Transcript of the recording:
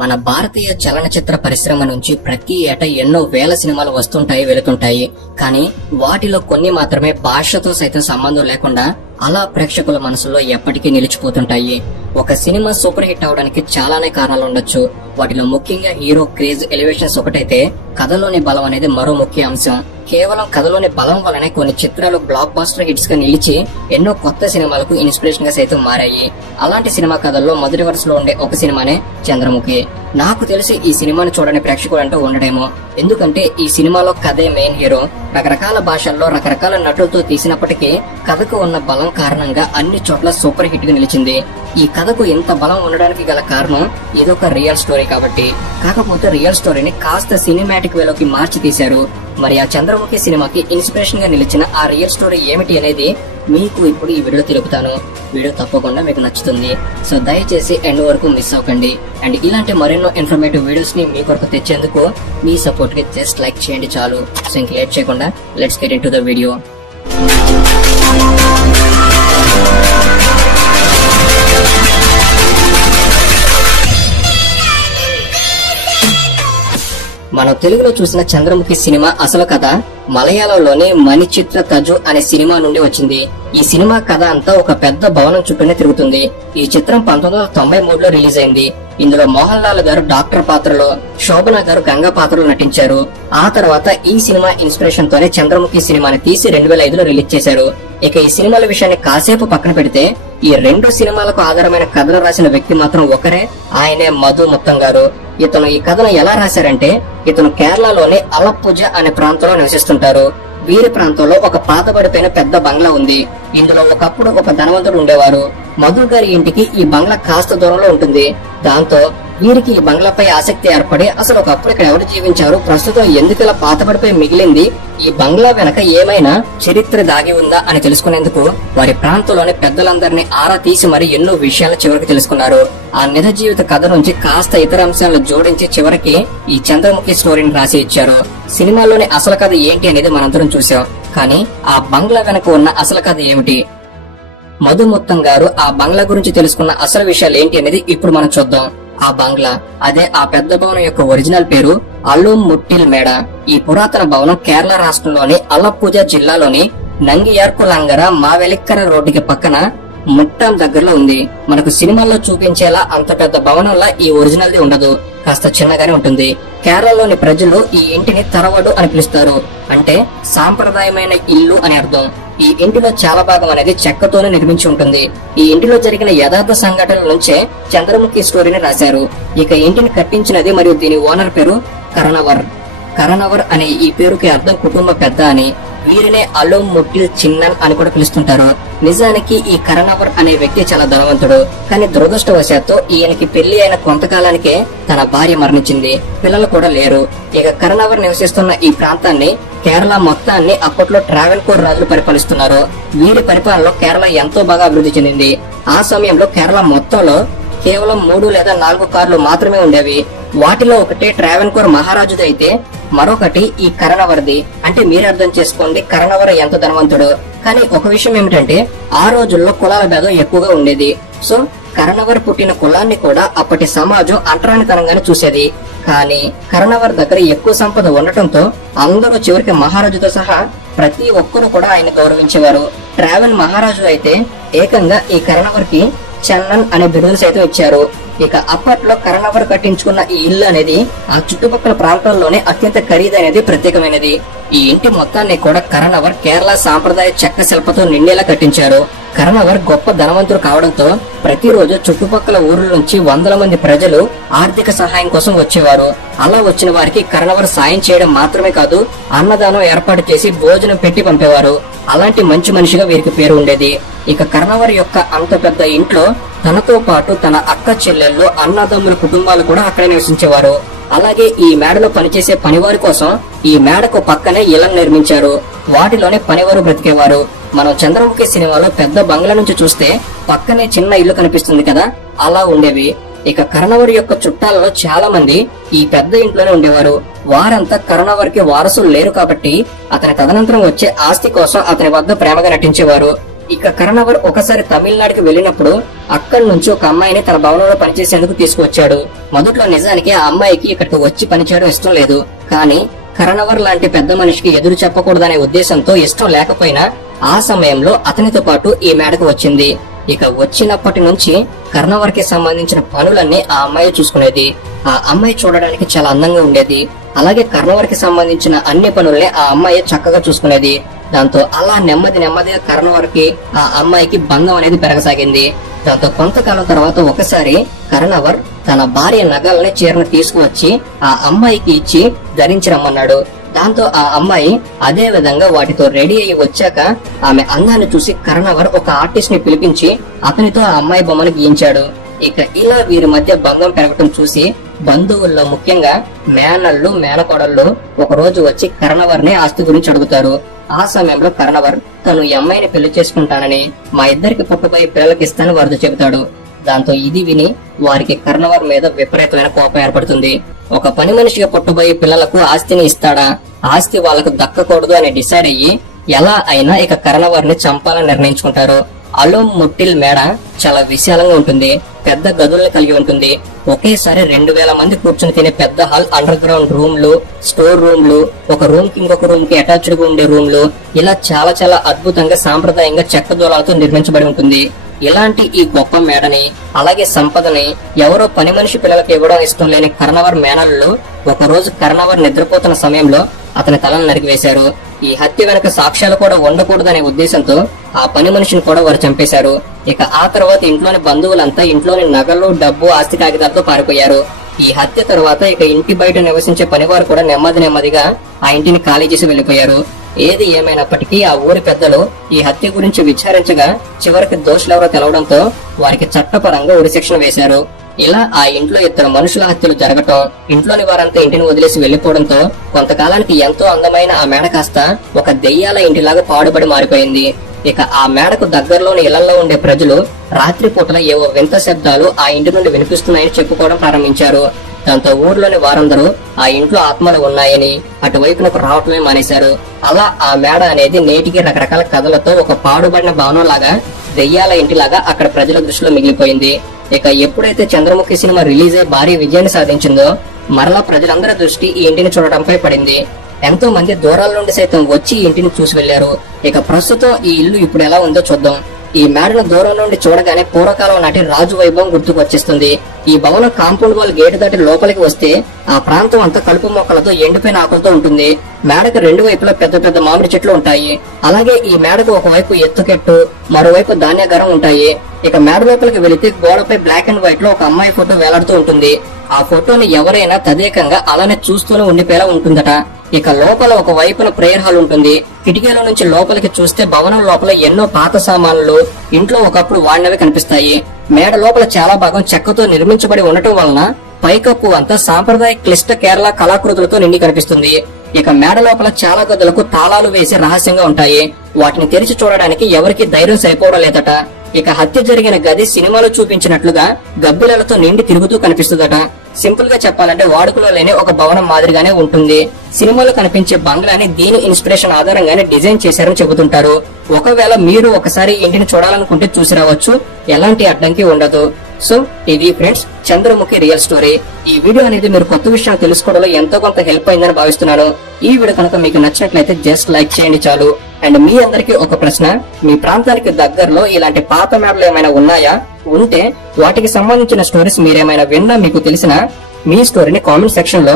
మన భారతీయ చలనచిత్ర పరిశ్రమ నుంచి ప్రతి ఏటా ఎన్నో వేల సినిమాలు వస్తుంటాయి వెళుతుంటాయి. కానీ వాటిలో కొన్ని మాత్రమే భాషతో సైతం సంబంధం లేకుండా అలా ప్రేక్షకుల మనసులో ఎప్పటికీ నిలిచిపోతుంటాయి. ఒక సినిమా సూపర్ హిట్ అవడానికి చాలానే కారణాలు ఉండొచ్చు. వాటిలో ముఖ్యంగా హీరో క్రేజ్, ఎలివేషన్స్ ఒకటైతే కథలోని బలం అనేది మరో ముఖ్య అంశం. కేవలం కథలోని బలం వల్లనే కొన్ని చిత్రాలు బ్లాక్ బాస్టర్ హిట్స్ గా నిలిచి ఎన్నో కొత్త సినిమాలకు ఇన్స్పిరేషన్ గా సైతం మారాయి. అలాంటి సినిమా కథల్లో మొదటి వరుసలో ఉండే ఒక సినిమానే చంద్రముఖి. నాకు తెలిసి ఈ సినిమాను చూడని ప్రేక్షకుడు అంటూ ఉండడేమో. ఎందుకంటే ఈ సినిమాలో కథే మెయిన్ హీరో. రకరకాల భాషల్లో రకరకాల నటులతో తీసినప్పటికీ కథకు ఉన్న బలం కారణంగా అన్ని చోట్ల సూపర్ హిట్ గా నిలిచింది. ఈ కథకు ఇంత బలం ఉండడానికి గల కారణం ఇదొక రియల్ స్టోరీ కాబట్టి. కాకపోతే రియల్ స్టోరీని కాస్త సినిమాటిక్ వేలోకి మార్చి తీశారు. మరి ఆ చంద్రముఖి సినిమాకి ఇన్స్పిరేషన్ గా నిలిచిన ఆ రియల్ స్టోరీ ఏమిటి అనేది మీకు ఇప్పుడు ఈ వీడియో తెలుపుతాను. వీడియో తప్పకుండా మీకు నచ్చుతుంది. సో దయచేసి ఎండ్ వరకు మిస్ అవ్వకండి. అండ్ ఇలాంటి మరెన్నో ఇన్ఫర్మేటివ్ వీడియోస్ ని మీ కొరకు తెచ్చేందుకు మీ సపోర్ట్ కి జస్ట్ లైక్ చేయండి చాలు. సో ఇంక లేట్ చేయకుండా let's get into the video. మనం తెలుగులో చూసిన చంద్రముఖి సినిమా అసలు కథ మలయాళంలోని మణిచిత్ర తజు అనే సినిమా నుండి వచ్చింది. ఈ సినిమా కథ అంతా ఒక పెద్ద భవనం చుట్టూనే తిరుగుతుంది. ఈ చిత్రం 1993లో రిలీజ్ అయింది. ఇందులో మోహన్ లాల్ గారు డాక్టర్ పాత్రలో, శోభన గారు గంగా పాత్రలో నటించారు. ఆ తర్వాత ఈ సినిమా ఇన్స్పిరేషన్ తోనే చంద్రముఖి సినిమాని తీసి 2005లో రిలీజ్ చేశారు. ఇక ఈ సినిమాల విషయాన్ని కాసేపు పక్కన పెడితే ఈ రెండు సినిమాలకు ఆధారమైన కథను రాసిన వ్యక్తి మాత్రం ఒకరే, ఆయనే మధు ముత్తం గారు. ఇతను ఈ కథను ఎలా రాశారంటే, ఇతను కేరళలోని అలప్పుజ అనే ప్రాంతంలో నివసిస్తుంటారు. వీరి ప్రాంతంలో ఒక పాతబడిపోయిన పెద్ద బంగ్లా ఉంది. ఇందులో ఒకప్పుడు ఒక ధనవంతుడు ఉండేవారు. మధు గారి ఇంటికి ఈ బంగ్లా కాస్త దూరంలో ఉంటుంది. దాంతో వీరికి ఈ బంగ్లాపై ఆసక్తి ఏర్పడి అసలు ఒకప్పుడు ఇక్కడ ఎవరు జీవించారు, ప్రస్తుతం ఎందుకు ఇలా పాతబడిపోయి మిగిలింది, ఈ బంగ్లా వెనక ఏమైనా చరిత్ర దాగి ఉందా అని తెలుసుకునేందుకు వారి ప్రాంతంలోని పెద్దలందరినీ ఆరా తీసి మరి ఎన్నో విషయాలు చివరికి తెలుసుకున్నారు. ఆ నిజ జీవిత కథ నుంచి కాస్త ఇతర అంశాలను జోడించి చివరికి ఈ చంద్రముఖి స్టోరీని రాసి ఇచ్చారు. సినిమాలోని అసలు కథ ఏంటి అనేది మనందరం చూసాం. కానీ ఆ బంగ్లా వెనక ఉన్న అసలు కథ ఏమిటి, మధు ముత్తం గారు ఆ బంగ్లా గురించి తెలుసుకున్న అసలు విషయాలు ఏంటి అనేది ఇప్పుడు మనం చూద్దాం. ఆ బంగ్లా, అదే ఆ పెద్ద భవనం యొక్క ఒరిజినల్ పేరు అల్లుమ్ ముట్టిల్ మేడ. ఈ పురాతన భవనం కేరళ రాష్ట్రంలోని అలప్పుజ జిల్లాలోని నంగియార్కులంగర మావెలిక్కర రోడ్డుకి పక్కన ముట్టాం దగ్గరలో ఉంది. మనకు సినిమాల్లో చూపించేలా అంత పెద్ద భవనంలా ఈ ఒరిజినల్ ది ఉండదు, కాస్త చిన్నగానే ఉంటుంది. కేరళలోని ప్రజలు ఈ ఇంటిని తరవడు అని పిలుస్తారు, అంటే సాంప్రదాయమైన ఇల్లు అని అర్థం. ఈ ఇంటిలో చాలా భాగం అనేది చెక్కతోనే నిర్మించి ఉంటుంది. ఈ ఇంటిలో జరిగిన యథార్థ సంఘటనల నుంచే చంద్రముఖి స్టోరీని రాశారు. ఇక ఇంటిని కట్టించినది మరియు దీని ఓనర్ పేరు కరణవర్. కరణవర్ అనే ఈ పేరుకి అర్థం కుటుంబ పెద్ద అని. వీరినే అల్లుమ్ ముట్టిల్ చిన్నన్ అని కూడా పిలుస్తుంటారు. నిజానికి ఈ కరణవర్ అనే వ్యక్తి చాలా ధనవంతుడు. కానీ దురదృష్టవశాత్తు ఈయనకి పెళ్లి అయిన కొంతకాలానికే తన భార్య మరణించింది. పిల్లలు కూడా లేరు. ఇక కరణవర్ నివసిస్తున్న ఈ ప్రాంతాన్ని, కేరళ మొత్తాన్ని అప్పట్లో ట్రావెన్కోర్ రాజులు పరిపాలిస్తున్నారు. వీరి పరిపాలనలో కేరళ ఎంతో బాగా అభివృద్ధి చెందింది. ఆ సమయంలో కేరళ మొత్తంలో కేవలం 3 లేదా 4 కార్లు మాత్రమే ఉండేవి. వాటిలో ఒకటి ట్రావెన్కోర్ మహారాజుది అయితే మరొకటి ఈ కరణవర్ది. అంటే మీరు అర్థం చేసుకోండి కరణవర్ ఎంత ధనవంతుడు. కానీ ఒక విషయం ఏమిటంటే ఆ రోజుల్లో కులాల భేదం ఎక్కువగా ఉండేది. సో కరణవర్ పుట్టిన కులాన్ని కూడా అప్పటి సమాజం అంటరానితనంగానే చూసేది. కానీ కరణవర్ దగ్గర ఎక్కువ సంపద ఉండటంతో అందరూ చివరికి మహారాజుతో సహా ప్రతి ఒక్కరూ కూడా ఆయన గౌరవించేవారు. ట్రావెన్ మహారాజు అయితే ఏకంగా ఈ కరణవర్ కి చన్నన్ అనే బిరుదులు సైతం ఇచ్చారు. ఇక అప్పట్లో కరణవర్ కట్టించుకున్న ఈ ఇల్లు అనేది ఆ చుట్టుపక్కల ప్రాంతాల్లోనే అత్యంత ఖరీదైనది, ప్రత్యేకమైనది. ఈ ఇంటి మొత్తాన్ని కూడా కరణవర్ కేరళ సాంప్రదాయ చెక్క శిల్పతో నిండేలా కట్టించారు. కరణవర్ గొప్ప ధనవంతుడు కావడంతో ప్రతిరోజు చుట్టుపక్కల ఊర్ల నుంచి వందల మంది ప్రజలు ఆర్థిక సహాయం కోసం వచ్చేవారు. అలా వచ్చిన వారికి కరణవర్ సాయం చేయడం మాత్రమే కాదు, అన్నదానం ఏర్పాటు చేసి భోజనం పెట్టి పంపేవారు. అలాంటి మంచి మనిషిగా వీరికి పేరు ఉండేది. ఇక కరణవర్ యొక్క అంత పెద్ద ఇంట్లో తనతో పాటు తన అక్క చెల్లెళ్ళు, అన్నదమ్ముల కుటుంబాలు కూడా అక్కడే నివసించేవారు. అలాగే ఈ మేడలో పనిచేసే పనివారి కోసం ఈ మేడకు పక్కనే ఇళ్లను నిర్మించారు. వాటిలోనే పనివారు బ్రతికేవారు. మనం చంద్రముఖి సినిమాలో పెద్ద బంగ్లా నుంచి చూస్తే పక్కనే చిన్న ఇల్లు కనిపిస్తుంది కదా, అలా ఉండేవి. ఇక కరణవర్ యొక్క చుట్టాలలో చాలా మంది ఈ పెద్ద ఇంట్లోనే ఉండేవారు. వారంతా కరణవర్ కి వారసులు లేరు కాబట్టి అతని తదనంతరం వచ్చే ఆస్తి కోసం అతని వద్ద ప్రేమగా నటించేవారు. ఇక కరణవర్ ఒకసారి తమిళనాడుకి వెళ్ళినప్పుడు అక్కడి నుంచి ఒక అమ్మాయిని తన భవనంలో పనిచేసేందుకు తీసుకువచ్చాడు. మొదట్లో నిజానికి ఆ అమ్మాయికి ఇక్కడికి వచ్చి పనిచేయడం ఇష్టం లేదు. కానీ కరణవర్ లాంటి పెద్ద మనిషికి ఎదురు చెప్పకూడదనే ఉద్దేశంతో ఇష్టం లేకపోయినా ఆ సమయంలో అతనితో పాటు ఈ మేడకు వచ్చింది. ఇక వచ్చినప్పటి నుంచి కరణవర్ కి సంబంధించిన పనులన్నీ ఆ అమ్మాయి చూసుకునేది. ఆ అమ్మాయి చూడడానికి చాలా అందంగా ఉండేది. అలాగే కరణవర్ కి సంబంధించిన అన్ని పనుల్ని ఆ అమ్మాయి చక్కగా చూసుకునేది. దాంతో అలా నెమ్మదిగా కరణవర్ కి ఆ అమ్మాయికి బంధం అనేది పెరగసాగింది. దాంతో కొంతకాలం తర్వాత ఒకసారి కరణవర్ తన భార్య నగల్ని చీరను తీసుకువచ్చి ఆ అమ్మాయికి ఇచ్చి ధరించరమ్మన్నాడు. దాంతో ఆ అమ్మాయి అదే విధంగా వాటితో రెడీ అయ్యి వచ్చాక ఆమె అందాన్ని చూసి కరణవర్ ఒక ఆర్టిస్ట్ ని పిలిపించి అతనితో ఆ అమ్మాయి బొమ్మను గీయించాడు. ఇక ఇలా వీరి మధ్య బంధం పెరగటం చూసి బంధువుల్లో ముఖ్యంగా మేనళ్ళు మేనకోడళ్ళు ఒక రోజు వచ్చి కరణవర్ ని ఆస్తి గురించి అడుగుతారు. ఆ సమయంలో కరణవర్ తను ఈ అమ్మాయిని పెళ్లి చేసుకుంటానని, మా ఇద్దరికి పుట్టబోయే పిల్లలకి ఇస్తానని వారితో చెబుతాడు. దాంతో ఇది విని వారికి కరణవర్ మీద విపరీతమైన కోపం ఏర్పడుతుంది. ఒక పని మనిషిగా పుట్టబోయే పిల్లలకు ఆస్తిని ఇస్తాడా, ఆస్తి వాళ్లకు దక్కకూడదు అని డిసైడ్ అయ్యి ఎలా అయినా ఇక కరణవర్ ని చంపాలని నిర్ణయించుకుంటారు. అలోమ్ ముట్టిల్ మేడ చాలా విశాలంగా ఉంటుంది. పెద్ద గదుల్ని కలిగి ఉంటుంది. ఒకేసారి 2000 మంది కూర్చుని తినే పెద్ద హాల్, అండర్ గ్రౌండ్ రూమ్లు, స్టోర్ రూమ్లు, ఒక రూమ్ కి ఇంకొక రూమ్ కి అటాచ్డ్ గా ఉండే రూమ్లు, ఇలా చాలా అద్భుతంగా సాంప్రదాయంగా చెక్క దూలాలతో నిర్మించబడి ఉంటుంది. ఇలాంటి ఈ గొప్ప మేడని అలాగే సంపదని ఎవరో పని మనిషి పిల్లలకు ఇవ్వడం ఇష్టం లేని కరణవర్ మేనల్లో ఒక రోజు కరణవర్ నిద్రపోతున్న సమయంలో అతని తలను నరికివేశారు. ఈ హత్య వెనక సాక్ష్యాలు కూడా ఉండకూడదనే ఉద్దేశంతో ఆ పని మనిషిని కూడా వారు చంపేశారు. ఇక ఆ తర్వాత ఇంట్లోని బంధువులంతా ఇంట్లోని నగలు, డబ్బు, ఆస్తి కాగితాలతో పారిపోయారు. ఈ హత్య తర్వాత ఇక ఇంటి బయట నివసించే పనివారు కూడా నెమ్మదిగా ఆ ఇంటిని ఖాళీ చేసి వెళ్లిపోయారు. ఏది ఏమైనప్పటికీ ఆ ఊరి పెద్దలు ఈ హత్య గురించి విచారించగా చివరికి దోషులెవరో తెలవడంతో వారికి చట్టపరంగా ఉరిశిక్షణ వేశారు. ఇలా ఆ ఇంట్లో 2 మనుషుల హత్యలు జరగటం, ఇంట్లోని వారంతా ఇంటిని వదిలేసి వెళ్లిపోవడంతో కొంతకాలానికి ఎంతో అందమైన ఆ మేడ కాస్త ఒక దెయ్యాల ఇంటిలాగా పాడుబడి మారిపోయింది. ఇక ఆ మేడకు దగ్గరలోని ఇళ్లలో ఉండే ప్రజలు రాత్రిపూటల ఏవో వింత శబ్దాలు ఆ ఇంటి నుండి వినిపిస్తున్నాయని చెప్పుకోవడం ప్రారంభించారు. దాంతో ఊర్లోని వారందరూ ఆ ఇంట్లో ఆత్మలు ఉన్నాయని అటువైపునకు రావటమే మానేశారు. అలా ఆ మేడ అనేది నేటికి రకరకాల కథలతో ఒక పాడుబడిన భవనం లాగా, దెయ్యాల ఇంటిలాగా అక్కడ ప్రజల దృష్టిలో మిగిలిపోయింది. ఇక ఎప్పుడైతే చంద్రముఖి సినిమా రిలీజ్ అయి భారీ విజయాన్ని సాధించిందో మరలా ప్రజలందరి దృష్టి ఈ ఇంటిని చూడటంపై పడింది. ఎంతో మంది దూరాల నుండి సైతం వచ్చి ఈ ఇంటిని చూసి వెళ్లారు. ఇక ప్రస్తుతం ఈ ఇల్లు ఇప్పుడు ఎలా ఉందో చూద్దాం. ఈ మేడను దూరం నుండి చూడగానే పూర్వకాలం నాటి రాజు వైభవం గుర్తుకు వచ్చేస్తుంది. ఈ భవనం కాంపౌండ్ వాల్ గేటు దాటి లోపలికి వస్తే ఆ ప్రాంతం అంతా కలుపు మొక్కలతో ఎండిపోయిన ఆకులతో ఉంటుంది. మేడకు 2 వైపులా పెద్ద మామిడి చెట్లు ఉంటాయి. అలాగే ఈ మేడకు ఒకవైపు ఎత్తుకెట్టు, మరోవైపు ధాన్యగరం ఉంటాయి. ఇక మేడ లోపలికి వెళితే గోడపై బ్లాక్ అండ్ వైట్ లో ఒక అమ్మాయి ఫోటో వేలాడుతూ ఉంటుంది. ఆ ఫోటోని ఎవరైనా తదేకంగా అలానే చూస్తూనే ఉండిపోయేలా ఉంటుందట. ఇక లోపల ఒక వైపున ప్రేయర్ హాల్ ఉంటుంది. కిటికీల నుంచి లోపలికి చూస్తే భవనం లోపల ఎన్నో పాత సామాన్లు, ఇంట్లో ఒకప్పుడు వాడినవి కనిపిస్తాయి. మేడ లోపల చాలా భాగం చెక్కతో నిర్మించబడి ఉండటం వలన పైకప్పు అంతా సాంప్రదాయ క్లిష్ట కేరళ కళాకృతులతో నిండి కనిపిస్తుంది. ఇక మేడ లోపల చాలా గదులకు తాళాలు వేసి రహస్యంగా ఉంటాయి. వాటిని తెరిచి చూడడానికి ఎవరికి ధైర్యం సరిపోవడం లేదట. ఇక హత్య జరిగిన గది సినిమాలో చూపించినట్లుగా గబ్బిలలతో నిండి తిరుగుతూ కనిపిస్తుందట. సింపుల్ గా చెప్పాలంటే వాడుకలో లేని ఒక భవనం మాదిరిగానే ఉంటుంది. సినిమాలో కనిపించే బంగ్లాని దీని ఇన్స్పిరేషన్ ఆధారంగానే డిజైన్ చేశారని చెబుతుంటారు. ఒకవేళ మీరు ఒకసారి ఇంటిని చూడాలనుకుంటే చూసి రావచ్చు, ఎలాంటి అడ్డంకి ఉండదు. సో ఇది ఫ్రెండ్స్ చంద్రముఖి రియల్ స్టోరీ. ఈ వీడియో అనేది మీరు కొత్త విషయాలు తెలుసుకోవడంలో ఎంతో కొంత హెల్ప్ అయిందని భావిస్తున్నాను. ఈ వీడియో కనుక మీకు నచ్చినట్లయితే జస్ట్ లైక్ చేయండి చాలు. అండ్ మీ అందరికీ ఒక ప్రశ్న, మీ ప్రాంతానికి దగ్గరలో ఇలాంటి పాత మేడలు ఏమైనా ఉన్నాయా? ఉంటే వాటికి సంబంధించిన స్టోరీస్ మీరేమైనా విన్నా, మీకు తెలిసిన మీ స్టోరీని కామెంట్ సెక్షన్ లో